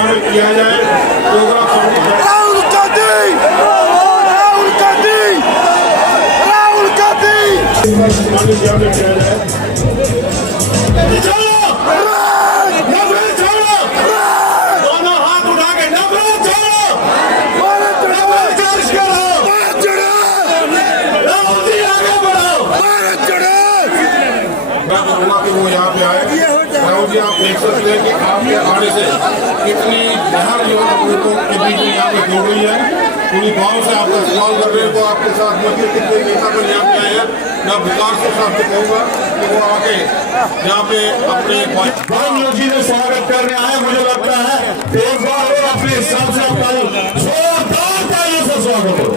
शामिल किया जाए। राहुल गांधी, राहुल गांधी, राहुल गांधी। किया जाए। दोनों हाथ उठा के नफरत छोड़ो। राहुल जी आगे बढ़ो। मैं कहूँगा कि वो यहाँ पे आए। राहुल जी आप देख सकते हैं कि आपके आने से कितनी बाहर जो लोगों के बीच में यहाँ पे जुड़ रही है। पूरी भाव से आपका सवाल कर रहे हैं तो आपके साथ मुझे कितने नेता पर यहाँ पे आए हैं। मैं विकास के साथ कहूँगा कि वो आगे यहाँ पे अपने भाइयों जी ने स्वागत करने आए। मुझे लगता है एक बार और अपने हिसाब से आपका जोरदार तालियों से स्वागत हो।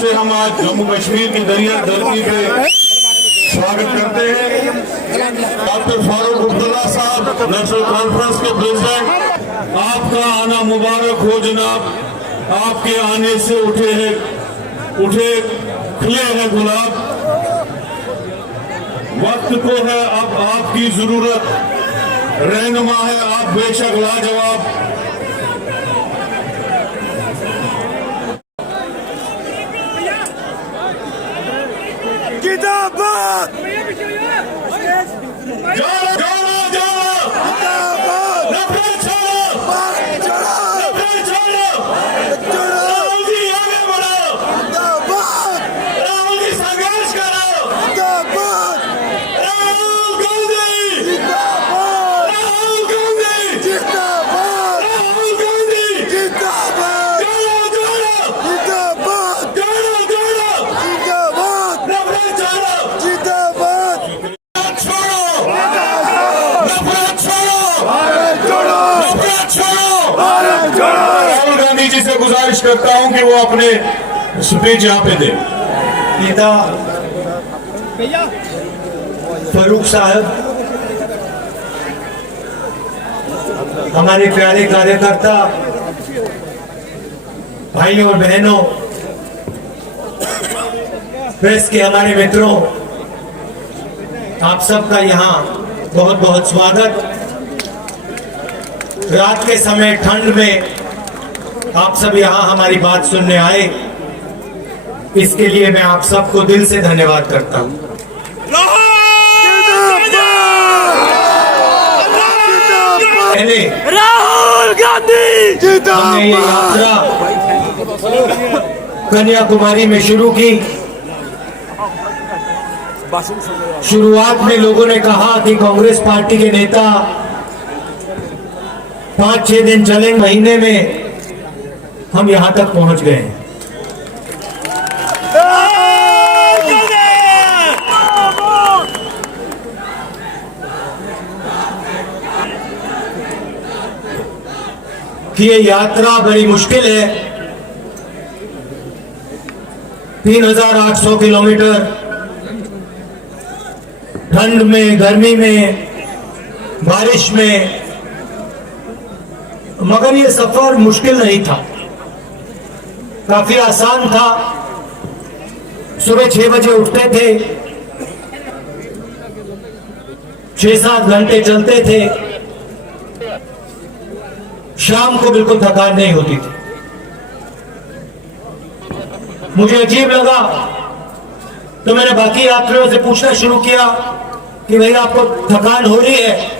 से हम आज जम्मू कश्मीर की दरिया धरती पे स्वागत करते हैं। डॉक्टर फारूक अब्दुल्ला साहब, नेशनल कॉन्फ्रेंस के प्रेसिडेंट, आपका आना मुबारक हो जनाब। आपके आने से उठे खिले हैं गुलाब। वक्त को है अब आपकी जरूरत, रहनुमा है आप बेशक लाजवाब। जिंदाबाद, जाओ जाओ जाओ, नफरत छोड़ो, नफरत छोड़ो। राहुल जी आगे बढ़ो, राहुल जी संघर्ष करो। राहुल गांधी, राहुल गांधी, राहुल गांधी। जोड़ो जोड़ो, जोड़ो जोड़ो, नफरत छोड़ो, छोड़ो, नफरत छोड़ो, नफरत छोड़ो। राहुल गांधी जी से गुजारिश करता हूं कि वो अपने स्पीच यहाँ पे दे। नेता फारूक साहब, हमारे प्यारे कार्यकर्ता भाइयों और बहनों, प्रेस के हमारे मित्रों, आप सबका यहाँ बहुत बहुत स्वागत। रात के समय ठंड में आप सब यहाँ हमारी बात सुनने आए, इसके लिए मैं आप सबको दिल से धन्यवाद करता हूँ। पहले राहुल गांधी हमने ये यात्रा कन्याकुमारी में शुरू की। शुरुआत में लोगों ने कहा कि कांग्रेस पार्टी के नेता 5-6 दिन चले, महीने में हम यहां तक पहुंच गए हैं। कि ये यात्रा बड़ी मुश्किल है। 3800 किलोमीटर ठंड में, गर्मी में, बारिश में, मगर ये सफर मुश्किल नहीं था, काफी आसान था। सुबह 6 बजे उठते थे, 6-7 घंटे चलते थे, शाम को बिल्कुल थकान नहीं होती थी। मुझे अजीब लगा तो मैंने बाकी यात्रियों से पूछना शुरू किया कि भाई आपको थकान हो रही है?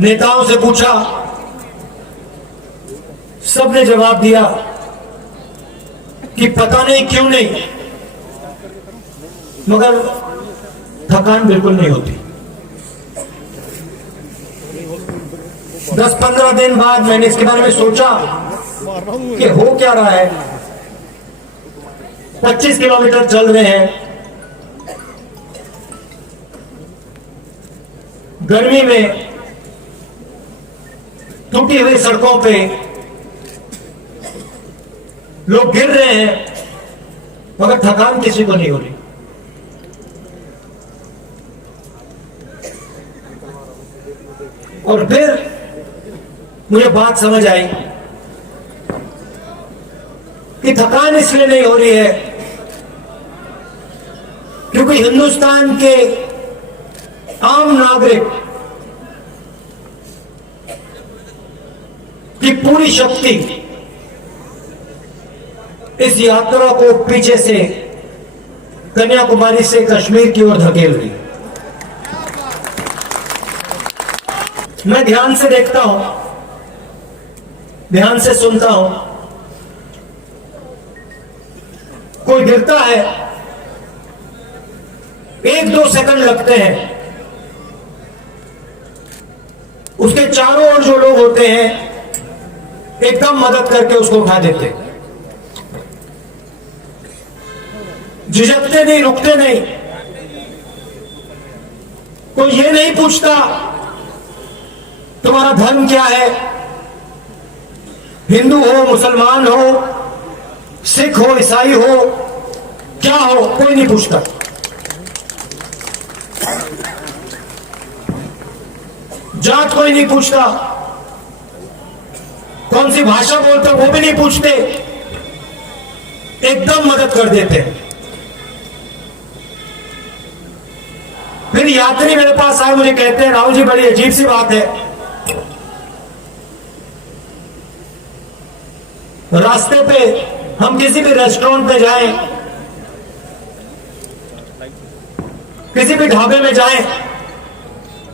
नेताओं से पूछा, सबने जवाब दिया कि पता नहीं क्यों नहीं, मगर थकान बिल्कुल नहीं होती। 10-15 दिन बाद मैंने इसके बारे में सोचा कि हो क्या रहा है। 25 किलोमीटर चल रहे हैं, गर्मी में टूटी हुई सड़कों पे लोग गिर रहे हैं, मगर थकान किसी को नहीं हो रही। और फिर मुझे बात समझ आई कि थकान इसलिए नहीं हो रही है क्योंकि हिंदुस्तान के आम नागरिक की पूरी शक्ति इस यात्रा को पीछे से कन्याकुमारी से कश्मीर की ओर धकेल रही। मैं ध्यान से देखता हूं, ध्यान से सुनता हूं, कोई गिरता है, 1-2 सेकंड लगते हैं, उसके चारों ओर जो लोग होते हैं एकदम मदद करके उसको उठा देते, झिझकते नहीं, रुकते नहीं। कोई ये नहीं पूछता तुम्हारा धर्म क्या है, हिंदू हो, मुसलमान हो, सिख हो, ईसाई हो, क्या हो, कोई नहीं पूछता। जात कोई नहीं पूछता, कौन सी भाषा बोलते वो भी नहीं पूछते, एकदम मदद कर देते। फिर यात्री मेरे पास आए, मुझे कहते हैं राहुल जी बड़ी अजीब सी बात है, रास्ते पे हम किसी भी रेस्टोरेंट पे जाएं, किसी भी ढाबे में जाएं,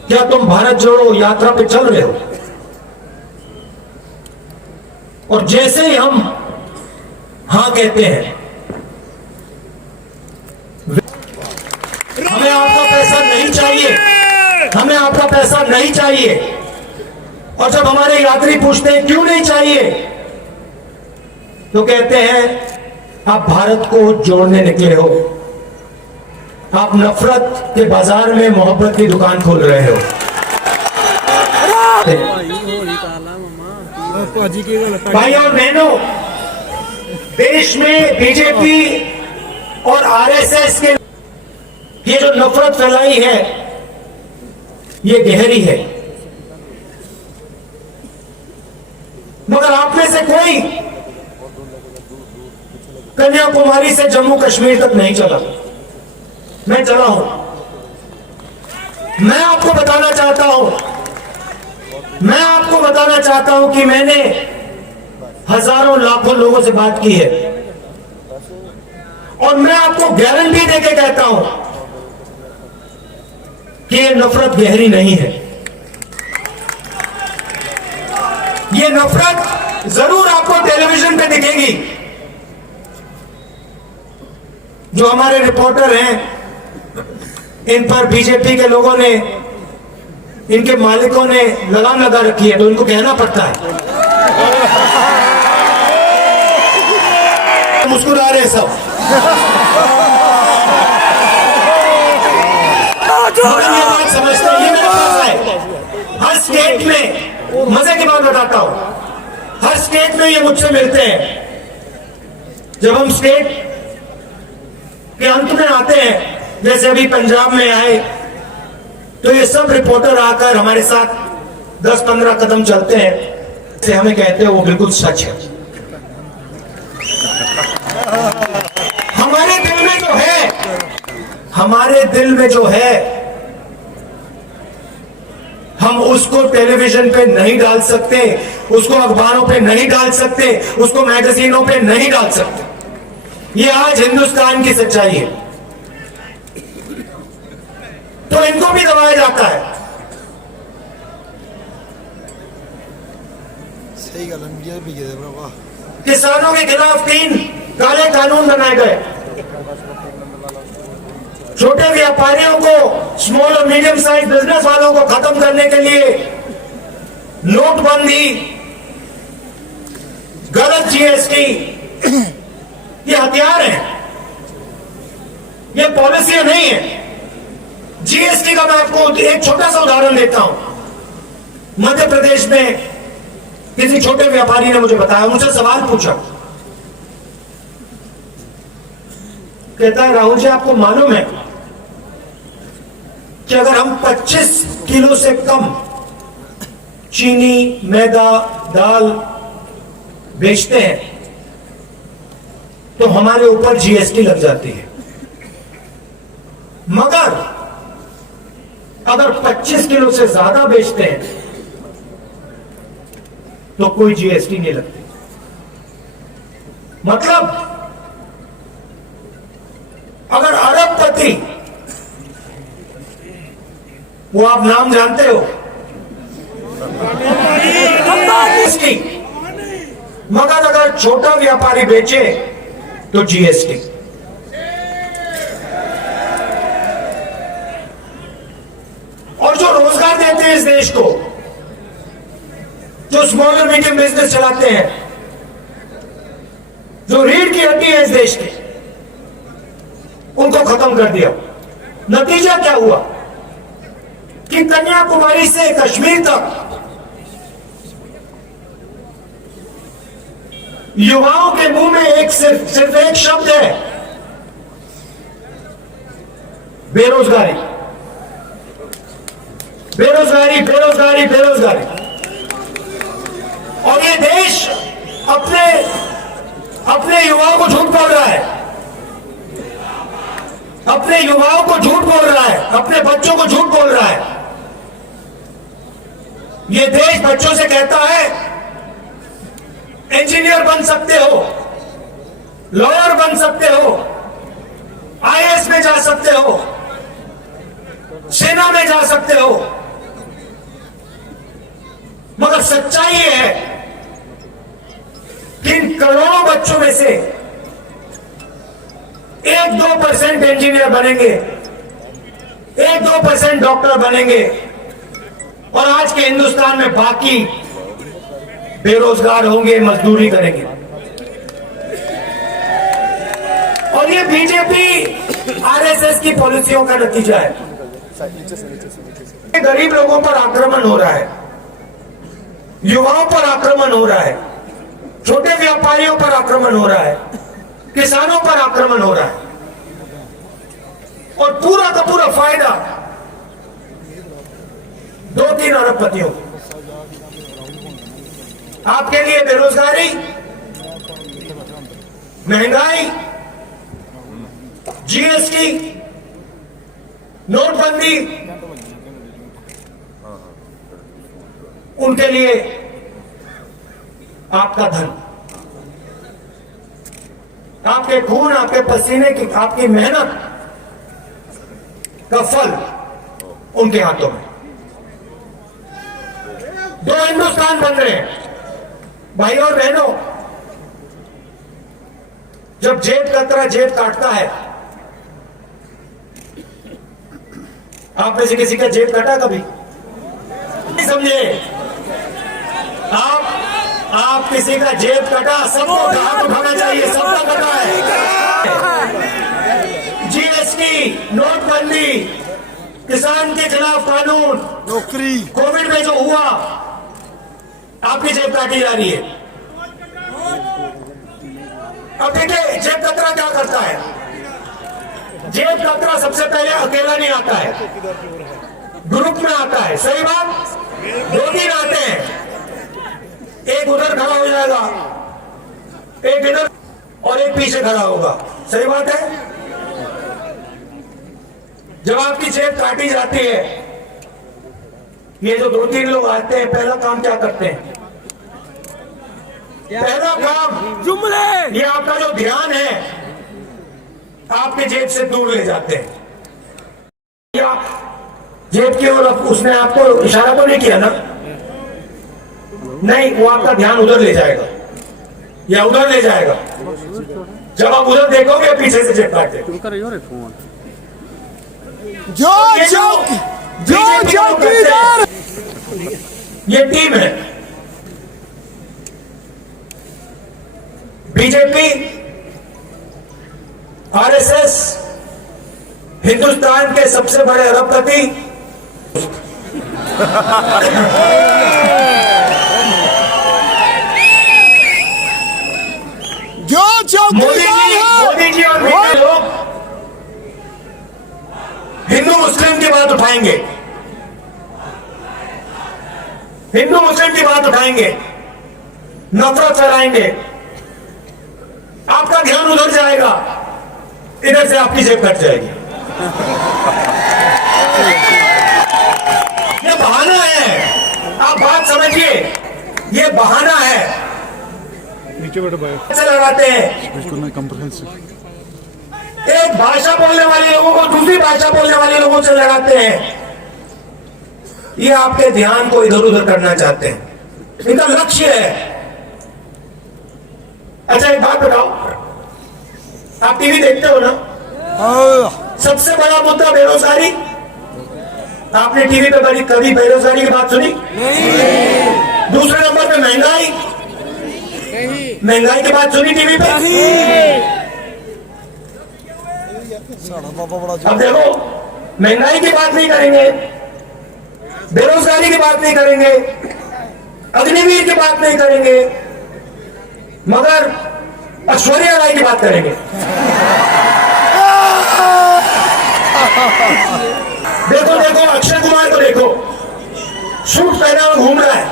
क्या तुम भारत जोड़ो यात्रा पे चल रहे हो? और जैसे ही हम हां कहते हैं, हमें आपका पैसा नहीं चाहिए, हमें आपका पैसा नहीं चाहिए। और जब हमारे यात्री पूछते हैं क्यों नहीं चाहिए, तो कहते हैं आप भारत को जोड़ने निकले हो, आप नफरत के बाजार में मोहब्बत की दुकान खोल रहे हो। भाई और बहनों, देश में बीजेपी और आरएसएस के ये जो नफरत फैलाई है, ये गहरी है। मगर आप में से कोई कन्याकुमारी से जम्मू कश्मीर तक नहीं चला, मैं चला हूं। मैं आपको बताना चाहता हूं, मैं आपको बताना चाहता हूं कि मैंने हजारों लाखों लोगों से बात की है, और मैं आपको गारंटी देके कहता हूं कि ये नफरत गहरी नहीं है। ये नफरत जरूर आपको टेलीविजन पे दिखेगी। जो हमारे रिपोर्टर हैं, इन पर बीजेपी के लोगों ने, इनके मालिकों ने लगाम लगा रखी है, तो इनको कहना पड़ता है। मुस्कुरा रहे सब, ये बात समझते हैं। ये मेरे पास है, हर स्टेट में, मजे की बात बताता हूं, हर स्टेट में ये मुझसे मिलते हैं। जब हम स्टेट के अंत में आते हैं, जैसे अभी पंजाब में आए, तो ये सब रिपोर्टर आकर हमारे साथ 10-15 कदम चलते हैं, से हमें कहते हैं वो बिल्कुल सच है। हमारे दिल में जो है, हमारे दिल में जो है, हम उसको टेलीविजन पे नहीं डाल सकते, उसको अखबारों पे नहीं डाल सकते, उसको मैगजीनों पे नहीं डाल सकते। ये आज हिंदुस्तान की सच्चाई है। तो इनको भी दबाया जाता है। सही गल मीडिया भी गए भरावा। किसानों के खिलाफ 3 काले कानून बनाए गए। छोटे व्यापारियों को, स्मॉल और मीडियम साइज बिजनेस वालों को खत्म करने के लिए नोटबंदी, गलत जीएसटी, ये हथियार हैं, ये पॉलिसी नहीं है। जीएसटी का मैं आपको एक छोटा सा उदाहरण देता हूं। मध्य प्रदेश में किसी छोटे व्यापारी ने मुझे बताया, मुझसे सवाल पूछा, कहता है राहुल जी आपको मालूम है कि अगर हम 25 किलो से कम चीनी, मैदा, दाल बेचते हैं तो हमारे ऊपर जीएसटी लग जाती है, मगर अगर 25 किलो से ज्यादा बेचते हैं तो कोई जीएसटी नहीं लगती। मतलब अगर अरबपति, वो आप नाम जानते हो, जीएसटी, मगर अगर छोटा व्यापारी बेचे तो जीएसटी। और जो रोजगार देते हैं इस देश को, जो स्मॉल और मीडियम बिजनेस चलाते हैं, जो रीढ़ की हड्डी है इस देश की, उनको खत्म कर दिया। नतीजा क्या हुआ कि कन्याकुमारी से कश्मीर तक युवाओं के मुंह में एक सिर्फ एक शब्द है, बेरोजगारी, बेरोजगारी, बेरोजगारी, बेरोजगारी। और ये देश अपने युवाओं को झूठ बोल रहा है, अपने युवाओं को झूठ बोल रहा है, अपने बच्चों को झूठ बोल रहा है। ये देश बच्चों से कहता है इंजीनियर बन सकते हो, लॉयर बन सकते हो, आईएएस में जा सकते हो, सेना में जा सकते हो, मगर सच्चाई ये है कि इन करोड़ों बच्चों में से 1-2% इंजीनियर बनेंगे, 1-2% डॉक्टर बनेंगे, और आज के हिंदुस्तान में बाकी बेरोजगार होंगे, मजदूरी करेंगे। और ये बीजेपी आरएसएस की पॉलिसियों का नतीजा है। गरीब लोगों पर आक्रमण हो रहा है, युवाओं पर आक्रमण हो रहा है, छोटे व्यापारियों पर आक्रमण हो रहा है, किसानों पर आक्रमण हो रहा है, और पूरा का पूरा फायदा 2-3 अरबपतियों। आपके लिए बेरोजगारी, महंगाई, जीएसटी, नोटबंदी, उनके लिए आपका धन, आपके खून, आपके पसीने की, आपकी मेहनत का फल उनके हाथों में। 2 हिंदुस्तान बन रहे हैं भाई और बहनों। जब जेब कतरा जेब काटता है, आप में से किसी का जेब काटा कभी? नहीं समझे? आप किसी का जेब कटा, सबको हाथ उठाना चाहिए, सबका कटा है। जीएसटी, नोटबंदी, किसान के खिलाफ कानून, नौकरी, कोविड में जो हुआ, आपकी जेब काटी जा रही है। अब देखिए जेब कतरा क्या करता है। जेब कतरा सबसे पहले अकेला नहीं आता है, ग्रुप में आता है। सही बात? 2-3 आते हैं, एक उधर खड़ा हो जाएगा, एक इधर, और एक पीछे खड़ा होगा। सही बात है? जब आपकी जेब काटी जाती है, ये जो 2-3 लोग आते हैं, पहला काम क्या करते हैं? पहला काम, जुमले, ये आपका जो ध्यान है आपके जेब से दूर ले जाते हैं। या जेब की ओर उसने आपको इशारा तो नहीं किया ना? नहीं, वो आपका ध्यान उधर ले जाएगा या उधर ले जाएगा। जब आप उधर देखोगे, पीछे से जेब काटते। ये टीम है बीजेपी, आरएसएस, हिंदुस्तान के सबसे बड़े अरबपति। मोदी जी और मीडिया लोग हिंदू मुस्लिम की बात उठाएंगे, हिंदू मुस्लिम की बात उठाएंगे, नफरत फैलाएंगे, आपका ध्यान उधर जाएगा, इधर से आपकी जेब कट जाएगी। समझिए ये बहाना है, नीचे बैठो भाई ऐसे लगाते हैं। इसको मैं कंप्रेहेंसिव एक भाषा बोलने वाले लोगों को दूसरी भाषा बोलने वाले लोगों से लड़ाते हैं। ये आपके ध्यान को इधर उधर करना चाहते हैं, इनका लक्ष्य है। अच्छा एक बात बताओ, आप टीवी देखते हो ना? सबसे बड़ा मुद्दा बेरोजगारी। आपने टीवी पे कभी बेरोजगारी की बात सुनी? दूसरे नंबर पे महंगाई, महंगाई की बात सुनी टीवी पे? बाबा बड़ा अब देखो, महंगाई की बात नहीं करेंगे, बेरोजगारी की बात नहीं करेंगे, अग्निवीर की बात नहीं करेंगे, मगर ऐश्वर्या राय की बात करेंगे। देखो देखो अक्षय कुमार को देखो, सूट पहना और घूम रहा है।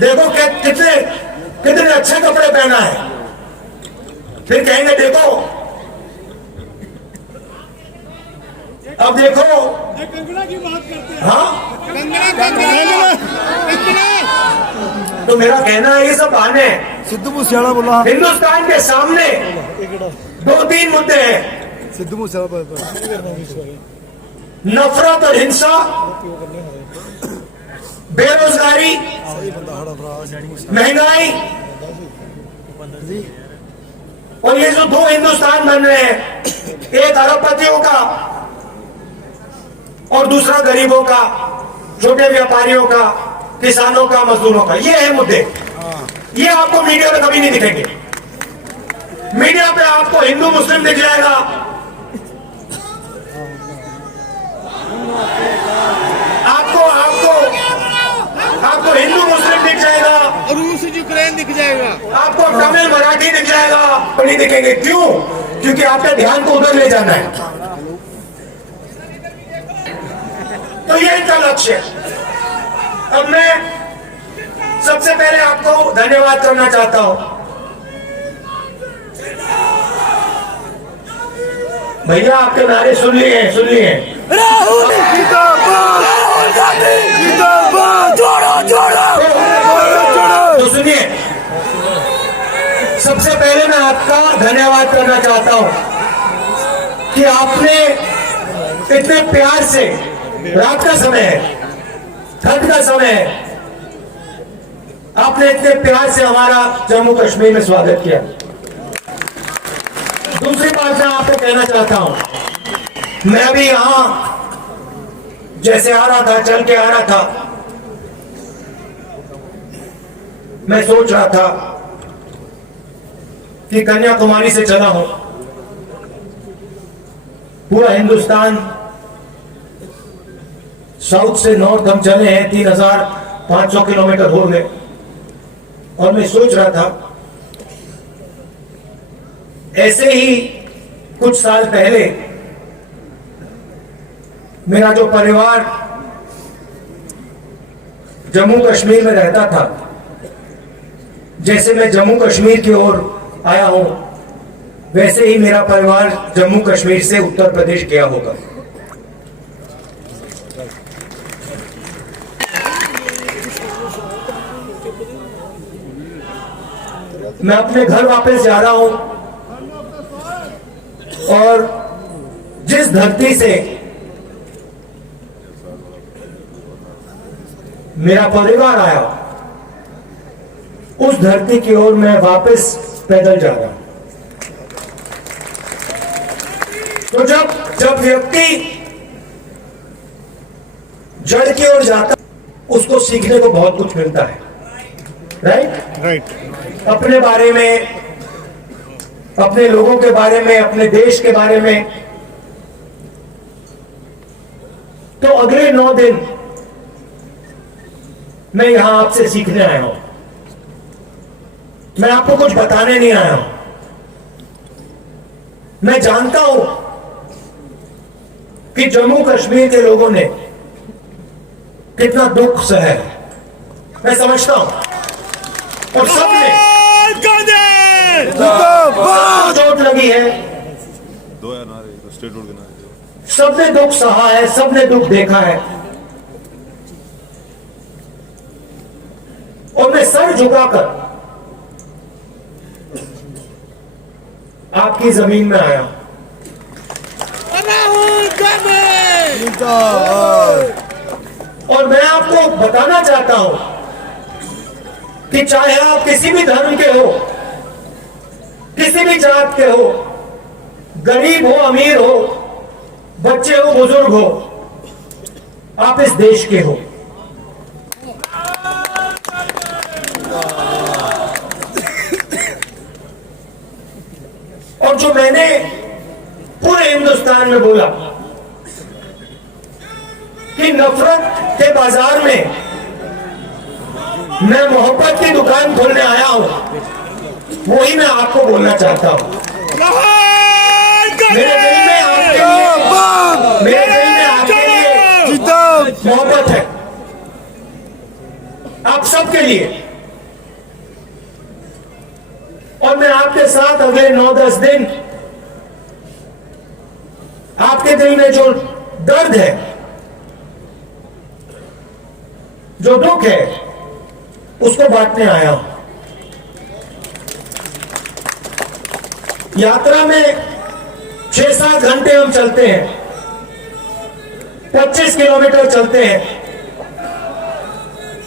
देखो कितने कितने अच्छे कपड़े पहना है। फिर कहेंगे देखो, अब देखो कंगना की बात करते हैं। हाँ, कंगना तो मेरा कहना है ये सब बहाने हैं। सिद्धू मूसेवाला बोला हिंदुस्तान के सामने 2-3 मुद्दे हैं, सिद्धू मूसेवाला नफरत और हिंसा, बेरोजगारी, महंगाई, और ये जो 2 हिंदुस्तान बन रहे हैं, एक अरबपतियों का और दूसरा गरीबों का, छोटे व्यापारियों का, किसानों का, मजदूरों का। ये है मुद्दे। ये आपको मीडिया में कभी नहीं दिखेंगे। मीडिया पे आपको हिंदू मुस्लिम दिख जाएगा, आपको आपको आपको हिंदू मुस्लिम दिख जाएगा, रूस यूक्रेन दिख जाएगा। आपको तमिल मराठी दिख जाएगा। नहीं दिखेंगे, क्यों? क्योंकि आपके ध्यान को उधर ले जाना है। तो ये इनका लक्ष्य है। अब मैं सबसे पहले आपको धन्यवाद करना चाहता हूं। भैया आपके नारे सुन लिए, सुन लिए। राहुल जिंदाबाद, राहुल गांधी जिंदाबाद, जोड़ो जोड़ो जोड़ो। तो सुनिए, सबसे पहले मैं आपका धन्यवाद करना चाहता हूं कि आपने इतने प्यार से, रात का समय है, ठंड का समय है, आपने इतने प्यार से हमारा जम्मू कश्मीर में स्वागत किया। दूसरी बात मैं आपको कहना चाहता हूं, मैं अभी यहां जैसे आ रहा था, चल के आ रहा था, मैं सोच रहा था कि कन्याकुमारी से चला हूं, पूरा हिंदुस्तान साउथ से नॉर्थ हम चले हैं, 3500 किलोमीटर हो गए। और मैं सोच रहा था ऐसे ही कुछ साल पहले मेरा जो परिवार जम्मू कश्मीर में रहता था, जैसे मैं जम्मू कश्मीर की ओर आया हूं, वैसे ही मेरा परिवार जम्मू कश्मीर से उत्तर प्रदेश गया होगा। मैं अपने घर वापस जा रहा हूं और जिस धरती से मेरा परिवार आया, उस धरती की ओर मैं वापस पैदल जा रहा हूं। तो जब व्यक्ति जड़ की ओर जाता, उसको सीखने को बहुत कुछ मिलता है। राइट? अपने बारे में, अपने लोगों के बारे में, अपने देश के बारे में। तो अगले 9 दिन मैं यहां आपसे सीखने आया हूं। मैं आपको कुछ बताने नहीं आया हूं। मैं जानता हूं कि जम्मू कश्मीर के लोगों ने कितना दुख सहा है, मैं समझता हूं। और सबने चोट लगी है, सबने दुख सहा है, सबने दुख देखा है। झुकाकर आपकी जमीन में आया हूं। राहुल गांधी और मैं आपको बताना चाहता हूं कि चाहे आप किसी भी धर्म के हो, किसी भी जात के हो, गरीब हो अमीर हो, बच्चे हो बुजुर्ग हो, आप इस देश के हो। और जो मैंने पूरे हिंदुस्तान में बोला कि नफरत के बाजार में मैं मोहब्बत की दुकान खोलने आया हूं, वही मैं आपको बोलना चाहता हूं। मेरे दिल में आपके लिए मोहब्बत है, आप सबके लिए। और मैं आपके साथ अगले 9-10 दिन आपके दिल में जो दर्द है, जो दुख है, उसको बांटने आया हूं। यात्रा में 6-7 घंटे हम चलते हैं, 25 किलोमीटर चलते हैं,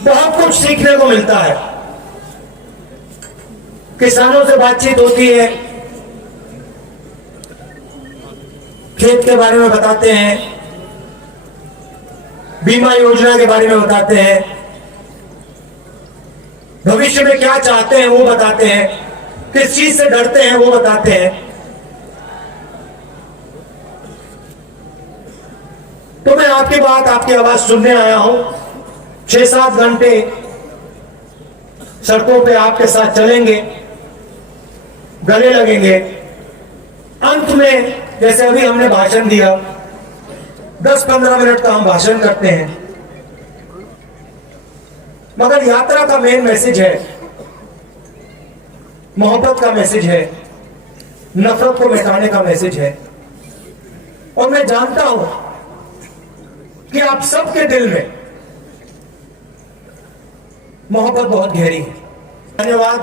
बहुत कुछ सीखने को मिलता है। किसानों से बातचीत होती है, खेत के बारे में बताते हैं, बीमा योजना के बारे में बताते हैं, भविष्य में क्या चाहते हैं वो बताते हैं, किस चीज से डरते हैं वो बताते हैं। तो मैं आपकी बात, आपकी आवाज सुनने आया हूं। 6-7 घंटे सड़कों पे आपके साथ चलेंगे, गले लगेंगे। अंत में जैसे अभी हमने भाषण दिया, 10-15 मिनट का हम भाषण करते हैं, मगर यात्रा का मेन मैसेज है, मोहब्बत का मैसेज है, नफरत को मिटाने का मैसेज है। और मैं जानता हूं कि आप सबके दिल में मोहब्बत बहुत गहरी है। धन्यवाद।